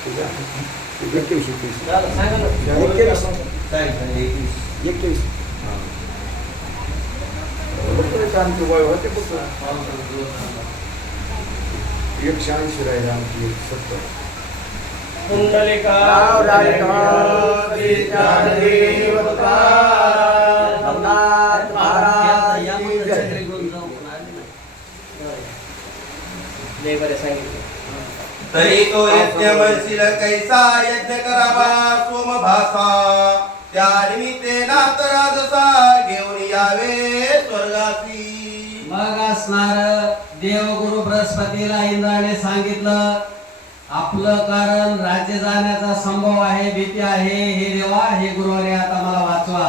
एकवीस एकवीस एकवीस एकवीस शांत वय होते बघ एक शहाऐंशी राहिला आमची एक सत्तर कुंडलिका सांगितलं तरी तो यज्ञ म्हणशील कैसा यज्ञ करावा सोमभासा त्या निमित्ते नातराजसा घेऊन यावे स्वर्गासी. मग असणार देवगुरु बृहस्पतीला इंद्राने सांगितलं आपलं कारण राज्य जाण्याचा संभव आहे भीती आहे हे देवा हे गुरुवारी आता मला वाचवा.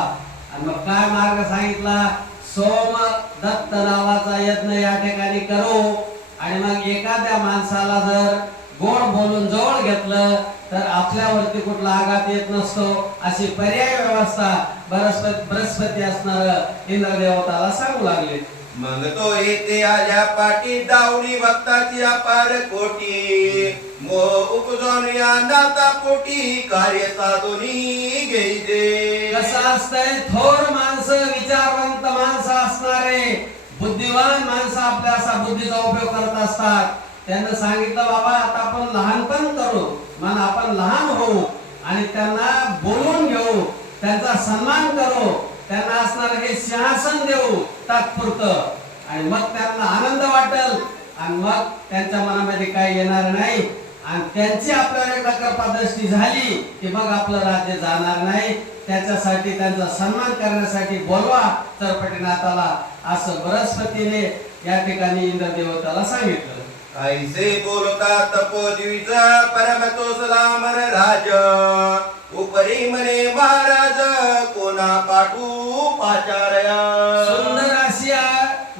आणि मग काय मार्ग सांगितला? सोम दत्त नावाचा यज्ञ या ठिकाणी करू. आणि मग एखाद्या माणसाला जर गोड बोलून जवळ घेतलं तर आपल्यावरती कुठला आघात येत नसतो. अशी पर्याय व्यवस्था बृहस्पती बृहस्पती असणार इंद्रदेवताला सांगू लागले. मग तो येते आल्या पाठी दावणी भक्ताची अपार कोटी मो उपजून या नाता पोटी कार्य साधुनी घ्यायचे. कसं असतंय? थोर माणसं विचारवंत माणसं असणारे. बुद्धिवान माणसं आपल्या असा बुद्धीचा उपयोग करत असतात. त्यांना सांगितलं बाबा आता आपण लहानपण करू. मन आपण लहान होऊ आणि त्यांना बोलून घेऊ. त्यांचा सन्मान करू. त्यांना असणार हे सिंहासन देऊ तात्पुरतं. आणि मग त्यांना आनंद वाटेल. आणि मग त्यांच्या मनामध्ये काही येणार नाही. आणि त्यांची आपल्याला एकदा कृपादृष्टी झाली की मग आपलं राज्य जाणार नाही. त्याच्यासाठी त्यांचा सन्मान करण्यासाठी बोलवा चरपटीनाथाला असं बृहस्पतीने या ठिकाणी इंद्रदेवताला सांगितलं. ऐसे बोलतात तपोद्वीचा परमतो सलामर राज। उपरी मने महाराज कोणा पाठू पाचारया। सुंदर अशी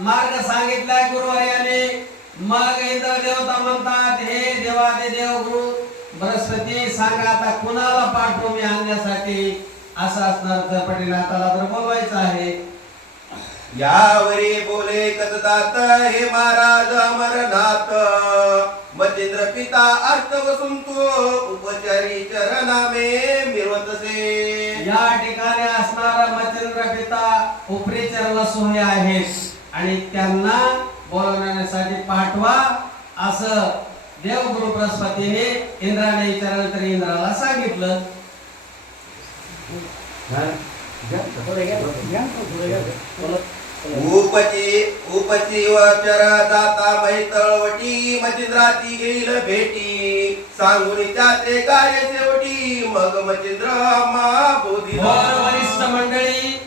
मार्ग सांगितलाय गुरुवार्याने. मग इंद्र देवता म्हणतात हे देवादे देव गुरु बृहस्पती सांगा आता कुणाला पाठवू मी आणण्यासाठी? असं असणार चरपटीनाथाला तर बोलवायचं आहे. यावरी बोले कथतात हे महाराज अमरनाथ मच्छिंद्र पिता अर्थ वसुंतो उपचारी चरणामे मिळवतसे या ठिकाणी असणारा मच्छिंद्र पिता उपरी चरण हे आहेत आणि त्यांना बोलवण्यासाठी पाठवा असं देवगुरु बृहस्पतीने इंद्राने विचारलं तरी इंद्राला सांगितलं हा? थोडं. घ्या. थोडं घ्या. उपची उपची वचर दाता मैतळवटी मच्छिंद्राची घेईल भेटी. सांगून त्याचे कार्य शेवटी मग मचिंद्र मा बोधी वरिष्ठ मंडळी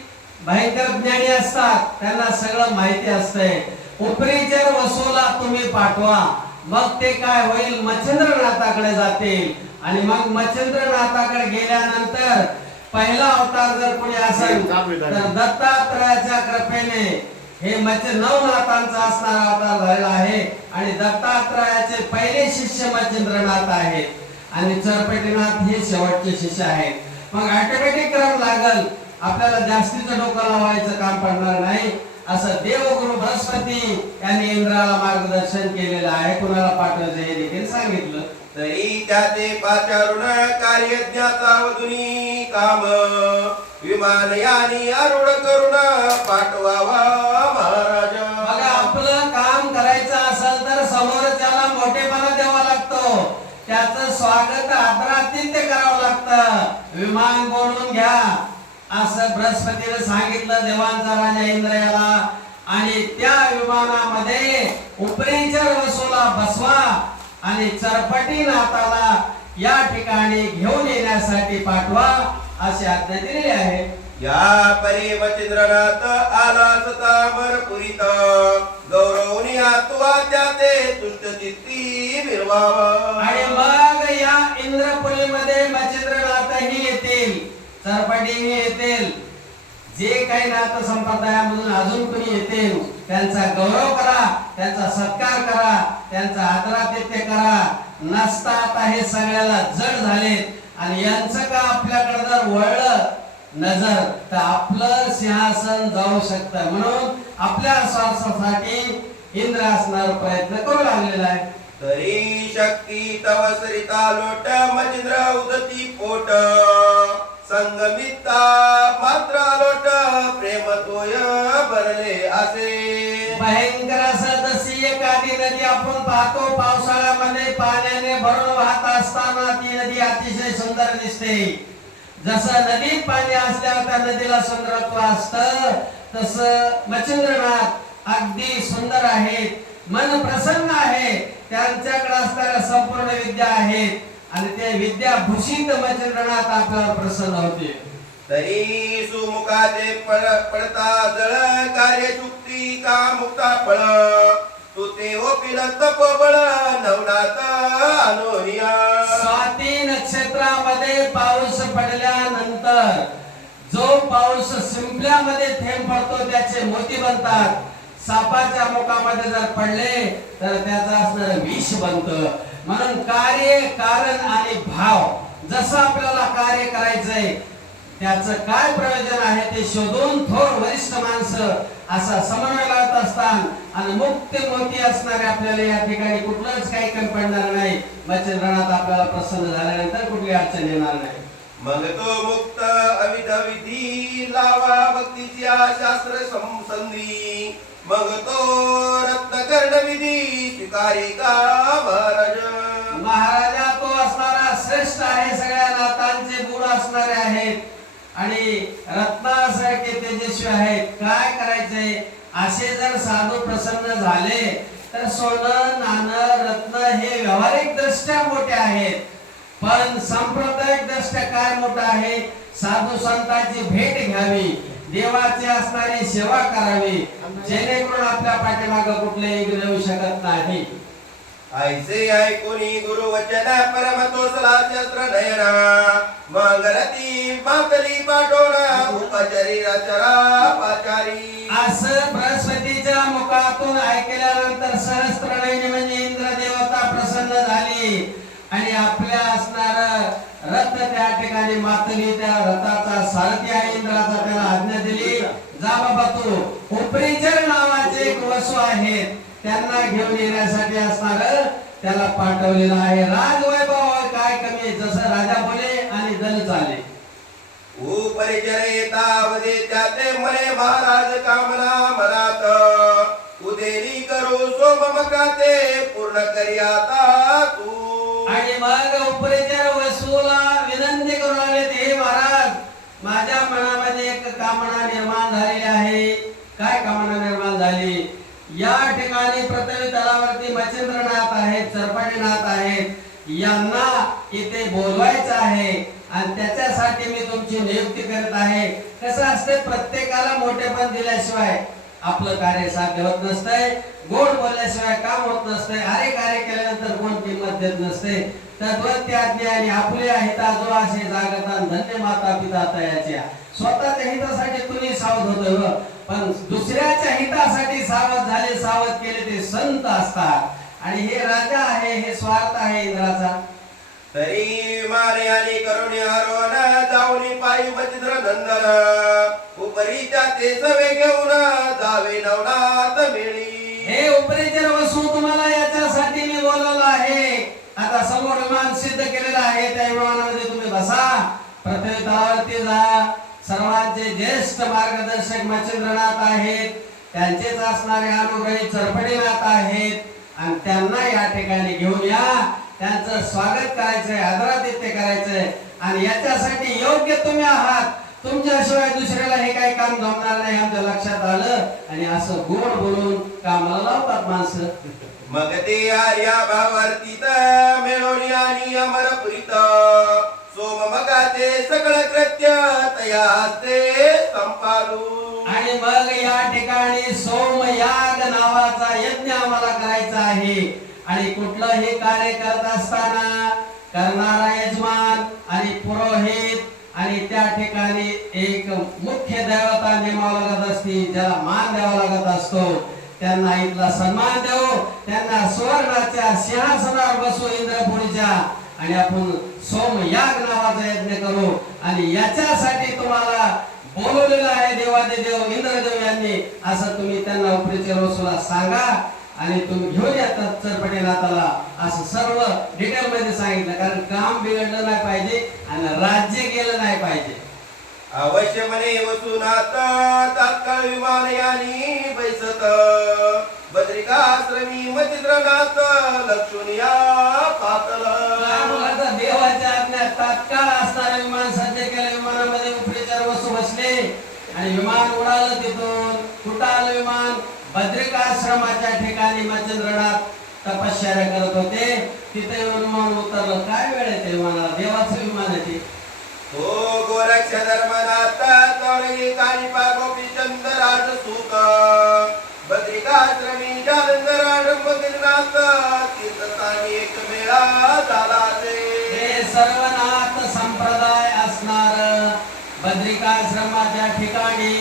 भयंकर ज्ञानी असतात त्यांना सगळं माहिती असतंय. उपरीचर वसूला तुम्ही पाठवा मग ते काय होईल? मच्छिंद्रनाथाकडे जातील. आणि मग मच्छिंद्रनाथाकडे गेल्यानंतर पहिला अवतार जर कोणी असेल तर दत्तात्रयाच्या कृपेने हे मच्छ नवनाथांचा असणारा अवतार झालेला आहे आणि दत्तात्रयाचे पहिले शिष्य मच्छिंद्रनाथ आहेत आणि चरपेटीनाथ हे शेवटचे शिष्य आहेत मग ऑटोमॅटिक क्रम लागल. आपल्याला जास्तीचं डोकं लावायचं काम पडणार नाही. असं देवगुरु बृहस्पती यांनी इंद्राला मार्गदर्शन केलेलं आहे. कुणाला पाठवायचं हे देखील सांगितलं. तरी त्याचे पाचारुण कार्य वधुनी काम विमान यानी अरुण करुण पाठवावा महाराज. बघा आपलं काम करायचं असेल तर समोरच्याला मोठेपणा द्यावा लागतो. त्याचं स्वागत आदरातिथ्य करावं लागतं. विमान बोलून घ्या. असं बृहस्पतीने सांगितलं देवांचा राजा इंद्र याला आणि त्या विमानामध्ये उपरीचर वसूला बसवा. आणि चरपटी नाताला या ठिकाणी घेऊन येण्यासाठी पाठवा अशी आज्ञा दिलेली आहे. या परी मच्छिंद्रनाथ आला सतामर पुरीत. गौरवनी आत्वा त्याते तुष्ट चित्ती मिरवावा आणि मग या इंद्रपुरीमध्ये मच्छिंद्रनाथ चरपाटी येतील. जे काही नात संप्रदायामधून अजून कोणी येते त्यांचा गौरव करा त्यांचा सत्कार करा त्यांचा आदरातिथ्य करा. नसता आता हे सगळ्याला जड झालेत. आणि यांचं का आपल्याकडे जर वळलं नजर तर आपलं सिंहासन जाऊ शकतं. म्हणून आपल्या स्वार्थासाठी इंद्र असणार प्रयत्न करू लागलेला आहे. तरी शक्ती तव सरिता लोट मजिंद्र उदती पोट. संगमिता मात्र लोट प्रेम तोय भरले असे. भयंकर असं जशी नदी आपण पाहतो. पावसाळ्यामध्ये पाण्याने भरून वाहत असताना ती नदी अतिशय सुंदर दिसते. जसं नदीत पाणी असल्यावर त्या नदीला सुंदरत्व असत तस मच्छिंद्रनाथ अगदी सुंदर आहेत. मन प्रसन्न आहे. त्यांच्याकडे असणाऱ्या संपूर्ण विद्या आहेत. आणि ते विद्या भूषित मच्छिंद्रनाथ आपल्यावर प्रसन्न होते. तरी सुमुखाचे पड पडता जळ कार्य चुक्ती का मुक्ता फळ? तू ते ओपिल तप बळ नवनाथ अनोनिया. स्वाती नक्षत्रामध्ये पाऊस पडल्यानंतर जो पाऊस शिंपल्यामध्ये थेंब पडतो त्याचे मोती बनतात. सापाच्या मुखामध्ये जर पडले तर त्याचं असणार विष बनत. म्हणून कार्य कारण आणि भाव जसं आपल्याला कार्य करायचंय त्याच काय प्रयोजन आहे ते शोधून थोर वरिष्ठ माणसं असा समन्वय लावत असतात आणि मुक्त मोती असणारे आपल्याला या ठिकाणी कुठलंच काही कमी पडणार नाही. मच्छिंद्रनाथ आपल्याला प्रसन्न झाल्यानंतर कुठली अडचण येणार नाही. मग तो मुक्त अविधविधी लावा भक्तीची शास्त्र सं- संधी मग तो रत्न कर्ण विधी स्वीकारी का महाराज. महाराजा तो असणारा श्रेष्ठ आहे सगळ्या नातांचे गुण असणारे आहेत. आणि रत्नासारखे तेजस्वी आहेत. काय करायचंय? असे जर साधू प्रसन्न झाले तर सोनं नाणं रत्न हे व्यावहारिक दृष्ट्या मोठे आहेत. पण सांप्रदायिक दृष्ट्या काय मोठं आहे? साधू संतांची भेट घ्यावी. देवाची असणारी सेवा करावी. जेणेकरून आपल्या पाठीमागे कुठलेही येऊ शकत नाही. ऐसे ऐकुनी गुरु वचन परम तोसला शस्त्र नयना मंगलती मातली पाठोना उपचरी रचरा पाचारी. असं बृहस्पतीच्या मुखातून ऐकल्यानंतर सहस्त्रनयनी म्हणजे इंद्र देवता प्रसन्न झाली. आणि आपल्या रथ त्या ठिकाणी मातली त्या रथाचा सारथी आहे इंद्राचा त्याला आज्ञा दिली. जा बाबा तू. उपरीचर नावाचे एक वसू आहेत. त्यांना घेऊन येण्यासाठी असणार त्याला पाठवलेला आहे. राजवैभव काय कमी? जसं राजा बोले आणि दल चाले. उपरिचर येतावदे त्याते मने महाराज कामना मनात. उदेरी करू सोम मकाते पूर्ण करी आता तू. आणि मग उपरेच्या वसूला विनंती करून आले ते महाराज माझ्या मनामध्ये एक कामना निर्माण झालेली आहे. काय कामना निर्माण झाली? या ठिकाणी पृथ्वी तलावरती मच्छिंद्रनाथ आहेत सरपणीनाथ आहेत यांना इथे बोलवायचं आहे आणि त्याच्यासाठी मी तुमची नियुक्ती करत आहे. कसं असते? प्रत्येकाला मोठेपण दिल्याशिवाय आपलं कार्य साध्य होत नसतंय. गोड बोलल्याशिवाय काम होत नसतंय. अरे कार्य केल्यानंतर कोण किंमत देत नसते. तर आणि आपले हिता जो असे जागता धन्य माता पिता तयाच्या. स्वतःच्या हितासाठी तुम्ही सावध होत पण दुसऱ्याच्या हितासाठी सावध झाले सावध केले ते संत असतात. आणि हे राजा आहे हे स्वार्थ आहे इंद्राचा. तरी मारे आणि करुणी हरोन जाऊनी पायी बचित्र नंदन. उपरीच्या ते सवे घेऊन जावे नवनाथ मिळी. हे उपरेचर वसू तुम्हाला याच्यासाठी मी बोलवलं आहे. आता समोर विमान सिद्ध केलेलं आहे त्या विमानामध्ये तुम्ही बसा. पृथ्वी तलावरती जा. सर्वांचे ज्येष्ठ मार्गदर्शक मच्छिंद्रनाथ आहेत त्यांचेच असणारे अनुग्रही चरपडीनाथ आहेत. आणि त्यांना या ठिकाणी घेऊन या. त्यांचं स्वागत करायचंय आदरातिथ्य करायचंय. आणि याच्यासाठी योग्य तुम्ही आहात. तुमच्याशिवाय दुसऱ्याला हे काही काम जमणार नाही आमच्या लक्षात आलं. आणि असं गोड बोलून कामाला लावतात माणसं. मग ते आर्या भावर्तीत मिळवणी आणि अमर प्रीत सोम मगाचे सगळं कृत्य तया हस्ते संपालू. आणि मग या ठिकाणी सोमयाग नावाचा यज्ञ आम्हाला करायचा आहे. आणि कुठलंही कार्य करत असताना करणारा यजमान आणि पुरोहित आणि त्या ठिकाणी एक मुख्य देवता नेमावा लागत असते ज्याला मान द्यावा लागत असतो. त्यांना इथला सन्मान देऊ त्यांना सुवर्णाच्या सिंहासनावर बसू इंद्रपुरीच्या आणि आपण सोमयाग नावाचा यज्ञ करू. आणि याच्यासाठी तुम्हाला बोलवलेलं आहे देवादे देव इंद्रदेव यांनी. असं तुम्ही त्यांना उपरीच्या वसुला सांगा. आणि तुम्ही घेऊन येतात चरपटे नाताला. असं सर्व डिटेल मध्ये सांगितलं. कारण काम बिघडलं नाही पाहिजे आणि राज्य गेलं नाही पाहिजे. अवश्य म्हणे वसुनाथ तात्काळ विमान यानी बैसत. बद्रिकाश्रमी मचिंद्रनाथ लक्ष्मणिया पातल काय बोलायचं? देवाच्या आज्ञा तात्काळ असणारे विमान सध्या केलं. विमानामध्ये उपरीचार वस्तू बसले. आणि विमान उडालं तिथून. कुठं आलं विमान. बद्रिकाश्रमाच्या ठिकाणी मच्छिंद्रनाथ तपश्चर्या करत होते. तिथे विमान उतरलं. काय वेळ ते विमानाला देवाचं विमान. हो गोरक्ष धर्मनाथ तवरी कानिपा गोपीचंद राज सुत बद्रिकाश्रमी जालंधर आडंबगिरनाथ तीर्थस्थानी एक मेळा झाला हे सर्वनाथ संप्रदाय असणार. बद्रिकाश्रमाच्या ठिकाणी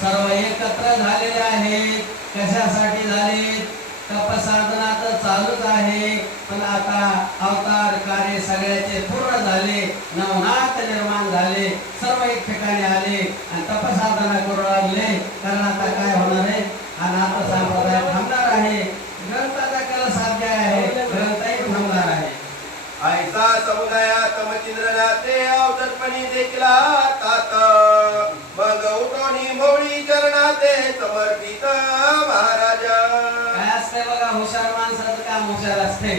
सर्व एकत्र झालेले आहेत. कशासाठी झाले? तपसाधना तर चालूच आहे. पण आता अवतार कार्य सगळ्याचे पूर्ण झाले. नवनाथ निर्माण झाले. सर्व एक ठिकाणी आले आणि तपसाधना करू लागले. कारण आता काय होणार आहे? अनाथ संप्रदाय थांबणार आहे. ग्रंथाचा कला साध्य आहे. ग्रंथही थांबणार आहे. ऐसा समुदायात मचिंद्रनाथे अवतटपणी देखला चरणाते समर्पित महाराजा. काय असते बघा हुशार माणसाचं काम हुशार असते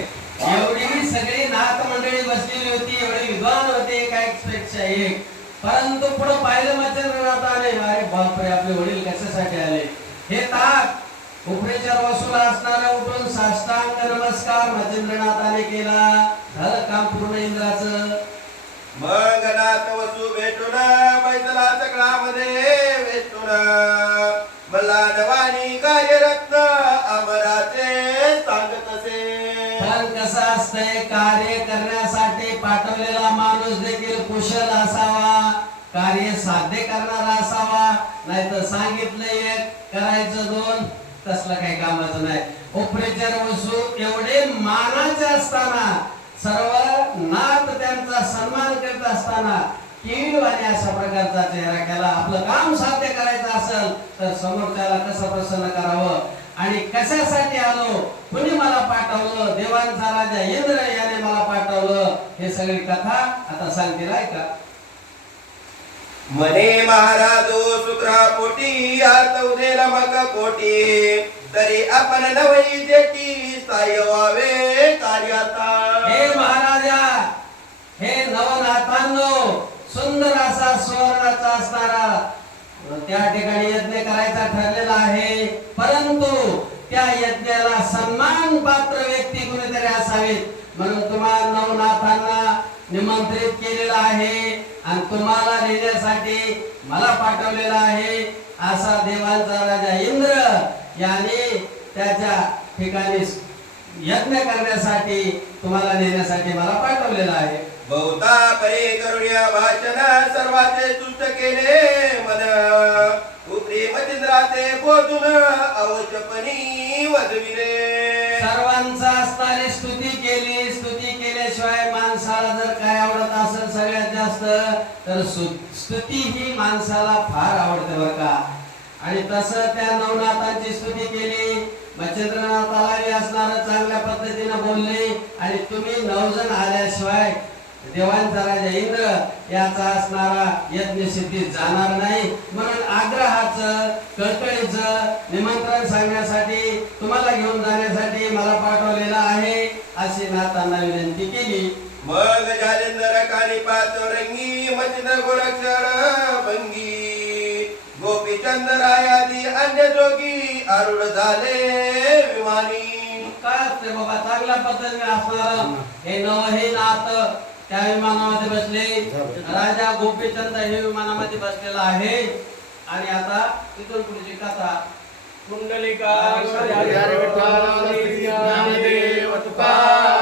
एवढी सगळी नाथ मंडळी बसलेली होती एवढे विद्वान होते पेक्षा एक परंतु पुढे पाहिलं मच्छिंद्रनाथाने अरे बापरे आपले वडील कशासाठी आले? हे ताक उपरेच्या वसूल असणारा उठून साष्टांग नमस्कार मच्छिंद्रनाथाने केला. झालं काम पूर्ण इंद्राचं. मग नाथ वसू भेटून बैसला सगळामध्ये भेटून. असतंय कार्य करण्यासाठी पाठवलेला माणूस देखील कुशल असावा. कार्य साध्य करणारा असावा. नाहीतर सांगितलं एक करायचं दोन तसलं काही कामाचं नाही. उपरेचर वसू एवढे मानाचे असताना सर्व नात त्यांचा सन्मान करत असताना कीडवाने अशा प्रकारचा चेहरा केला. आपलं काम साध्य करायचं असेल तर समोरच्याला कसं प्रसन्न करावं? आणि कशासाठी आलो? कुणी मला पाठवलं? देवांचा राजा इंद्र याने मला पाठवलं? हे सगळी कथा आता सांगतील ऐका म्हणे महाराजो सुत्रा पोटी आत उदेला मग कोटी. तरी आपण नवई देती स्थाय व्हावे कार्याता हे महाराजा हे नवनाथांनो सुंदर असा सुवर्णाचा असणारा त्या ठिकाणी यज्ञ करायचा ठरलेला आहे. परंतु त्या यज्ञाला सन्मान पात्र व्यक्ती कुणीतरी असावेत. म्हणून तुम्हाला नवनाथांना निमंत्रित केलेलं आहे. आणि तुम्हाला नेण्यासाठी मला पाठवलेला आहे. असा देवांचा राजा इंद्र याने त्याच्या ठिकाणी यज्ञ करण्यासाठी तुम्हाला नेण्यासाठी मला पाठवलेलं आहे. बहुता परे करुण्या भाषण सर्वाचे तुष्ट केले मन. उपरी मचिंद्राचे बोधून अवश्यपणी वधविले. सर्वांचा असणारी स्तुती केली स्तुती केल्याशिवाय माणसाला जर काय आवडत असेल सगळ्यात जास्त तर स्तुती ही माणसाला फार आवडते बरं का. आणि तसं त्या नवनाथांची स्तुती केली मच्छिंद्रनाथाला असणार चांगल्या पद्धतीने बोलले आणि तुम्ही नवजण आल्याशिवाय देवांचा राजा इंद्र याचा असणारा यज्ञ सिद्धीत जाणार नाही. म्हणून आग्रहाचं कळकळीचं निमंत्रण सांगण्यासाठी तुम्हाला घेऊन जाण्यासाठी मला पाठवलेलं आहे अशी नाथांना विनंती केली. मग जालेंदर कानी पाचोरंगी मचिंद्र गोरक्षर भंगी. गोपीचंद रायादी अन्य जोगी अरुण झाले विमानी. काय असते बाबा? चांगल्या पद्धतीने असणार हे नव हे नाथ त्या विमानामध्ये बसले राजा गोपीचंद हे विमानामध्ये बसलेला आहे आणि आता इथून पुढची कथा कुंडलिका